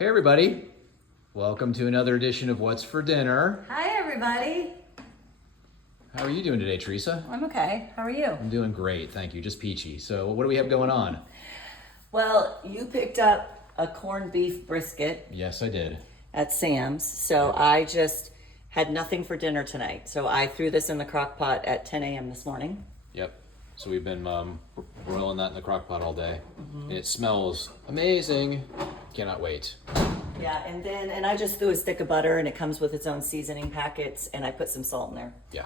Hey everybody, welcome to another edition of What's for Dinner. Hi, everybody. How are you doing today, Teresa? I'm okay. How are you? I'm doing great, thank you. Just peachy. So what do we have going on? Well, you picked up a corned beef brisket Yes, I did. at Sam's, so I just had nothing for dinner tonight. So I threw this in the crock pot at 10 a.m. this morning. Yep. So we've been broiling that in the crock pot all day. And it smells amazing. Cannot wait. Yeah, and I just threw a stick of butter, and it comes with its own seasoning packets, and I put some salt in there. Yeah.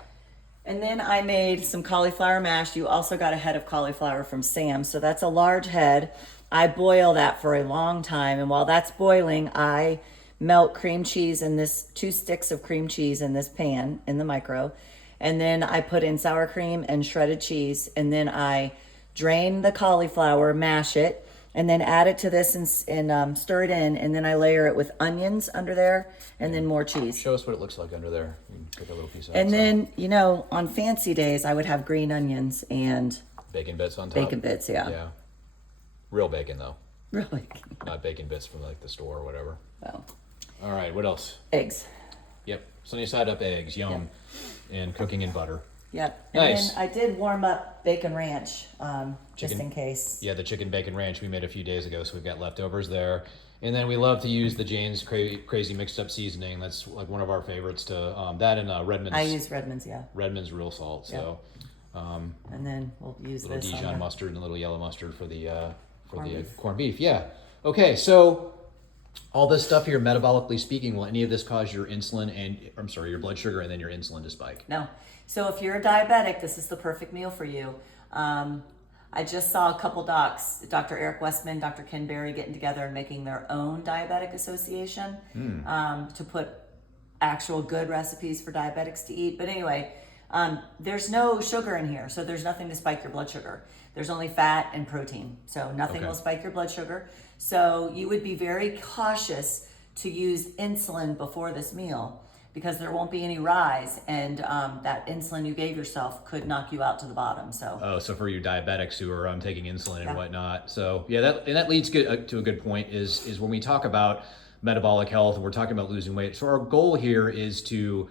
And then I made some cauliflower mash. You also got a head of cauliflower from Sam's, so that's a large head. I boil that for a long time, and while that's boiling, I melt cream cheese in this 2 sticks of cream cheese in this pan in the micro. And then I put in sour cream and shredded cheese, and then I drain the cauliflower, mash it, and then add it to this and stir it in, and then I layer it with onions under there, and then more cheese. Show us what it looks like under there. You can take a little piece out. And then, you know, on fancy days, I would have green onions and bacon bits on top. bacon bits, yeah. Yeah. Real bacon though, Really? not bacon bits from like the store or whatever. Well, All right, what else? eggs. Yep. Sunny side up eggs, yum. And cooking in butter. Yep. Nice. And then I did warm up bacon ranch, just Chicken. in case. Yeah, the chicken bacon ranch we made a few days ago, so we've got leftovers there. And then we love to use the Jane's crazy mixed up seasoning. That's like one of our favorites. To that and Redmond's. I use Redmond's, yeah. Redmond's real salt. So And then we'll use little this on Dijon the mustard and a little yellow mustard for the Corned beef. corned beef. Yeah. Okay, so all this stuff here, metabolically speaking, will any of this cause your your blood sugar and then your insulin to spike? No. So if you're a diabetic, this is the perfect meal for you. I just saw a couple docs, Dr. Eric Westman, Dr. Ken Berry, getting together and making their own diabetic association to put actual good recipes for diabetics to eat. But anyway, there's no sugar in here, so there's nothing to spike your blood sugar. There's only fat and protein, so nothing Okay. will spike your blood sugar. So you would be very cautious to use insulin before this meal, because there won't be any rise, and that insulin you gave yourself could knock you out to the bottom. So Oh, so for you diabetics who are taking insulin and Yeah. whatnot. So yeah, that leads to a good point is when we talk about metabolic health and we're talking about losing weight. So our goal here is to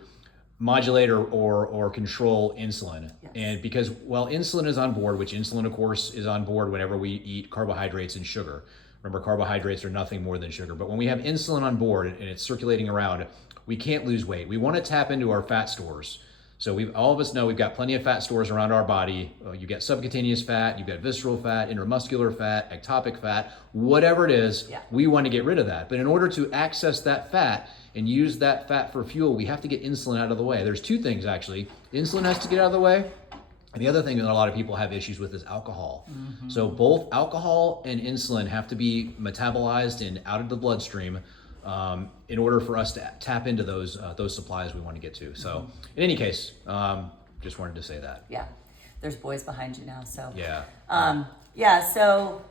modulate or control insulin. Yes. And because while insulin is on board, which insulin of course is on board whenever we eat carbohydrates and sugar. Remember, carbohydrates are nothing more than sugar. But when we have insulin on board and it's circulating around, we can't lose weight. We want to tap into our fat stores. So all of us know we've got plenty of fat stores around our body. You got subcutaneous fat, you've got visceral fat, intramuscular fat, ectopic fat, whatever it is, Yeah. we want to get rid of that. But in order to access that fat and use that fat for fuel, we have to get insulin out of the way. There's 2 things actually. Insulin has to get out of the way. And the other thing that a lot of people have issues with is alcohol. So both alcohol and insulin have to be metabolized and out of the bloodstream in order for us to tap into those supplies we want to get to. So in any case, just wanted to say that. yeah, there's boys behind you now. So Yeah. So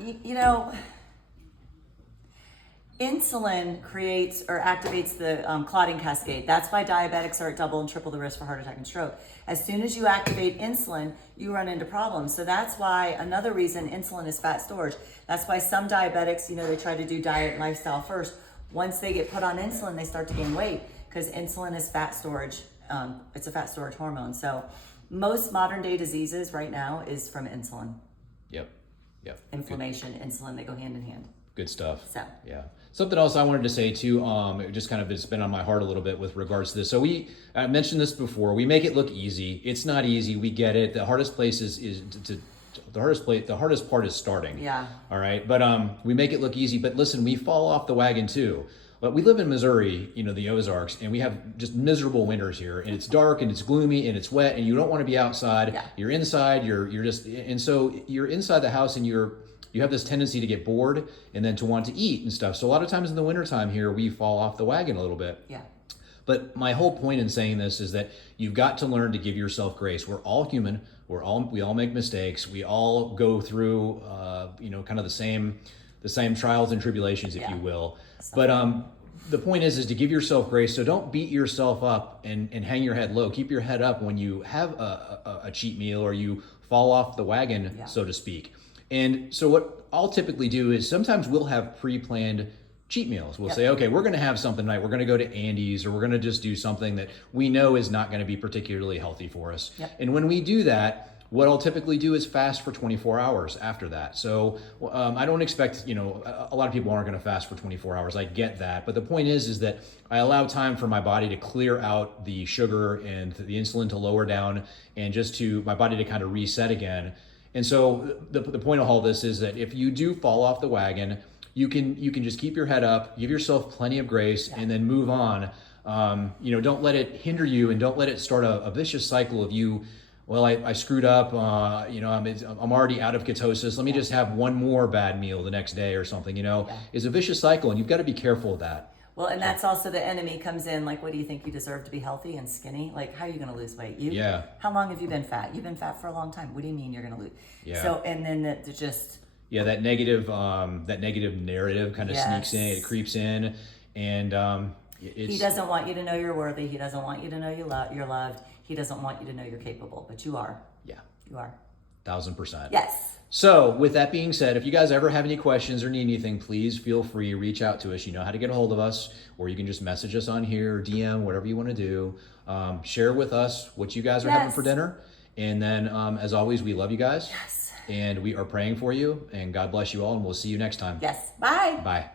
you know, insulin creates or activates the clotting cascade. That's why diabetics are at double and triple the risk for heart attack and stroke. As soon as you activate insulin, you run into problems. So that's why another reason insulin is fat storage. That's why some diabetics, you know, they try to do diet and lifestyle first. Once they get put on insulin, they start to gain weight because insulin is fat storage. It's a fat storage hormone. So most modern day diseases right now is from insulin. Yep. Inflammation, insulin, they go hand in hand. Good stuff. So. Yeah. Something else I wanted to say too, it just kind of has been on my heart a little bit with regards to this. So I mentioned this before, we make it look easy. It's not easy, we get it. The hardest place the hardest part is starting. Yeah. All right. But we make it look easy, but listen, we fall off the wagon too. But we live in Missouri, you know, the Ozarks, and we have just miserable winters here, and it's dark and it's gloomy and it's wet and you don't want to be outside. Yeah. You're inside, and so you're inside the house and you have this tendency to get bored and then to want to eat and stuff. So a lot of times in the wintertime here, we fall off the wagon a little bit. Yeah. But my whole point in saying this is that you've got to learn to give yourself grace. We're all human. We all make mistakes. We all go through, kind of the same trials and tribulations, if you will. But the point is to give yourself grace. So don't beat yourself up and hang your head low. Keep your head up when you have a cheat meal or you fall off the wagon, so to speak. And so what I'll typically do is sometimes we'll have pre-planned cheat meals. We'll say, okay, we're going to have something tonight. We're going to go to Andy's, or we're going to just do something that we know is not going to be particularly healthy for us. And when we do that, what I'll typically do is fast for 24 hours after that. So I don't expect, a lot of people aren't going to fast for 24 hours. I get that. But the point is that I allow time for my body to clear out the sugar and the insulin to lower down, and just to my body to kind of reset again. And so the point of all this is that if you do fall off the wagon, you can just keep your head up, give yourself plenty of grace, and then move on. Don't let it hinder you, and don't let it start a vicious cycle of you. Well, I screwed up. I'm already out of ketosis. Let me just have one more bad meal the next day or something. It's a vicious cycle, and you've got to be careful of that. Well, and that's also the enemy comes in. Like, what do you think you deserve to be healthy and skinny? Like, how are you going to lose weight? Yeah. How long have you been fat? You've been fat for a long time. What do you mean you're going to lose? Yeah. So, and then that negative narrative kind of sneaks in. It creeps in, and he doesn't want you to know you're worthy. He doesn't want you to know you're loved. He doesn't want you to know you're capable, but you are. Yeah. You are. 1000%. Yes. So with that being said, if you guys ever have any questions or need anything, please feel free, reach out to us. You know how to get a hold of us, or you can just message us on here, DM, whatever you want to do. Share with us what you guys are having for dinner. And then as always, we love you guys. Yes. And we are praying for you, and God bless you all, and we'll see you next time. Yes. Bye. Bye.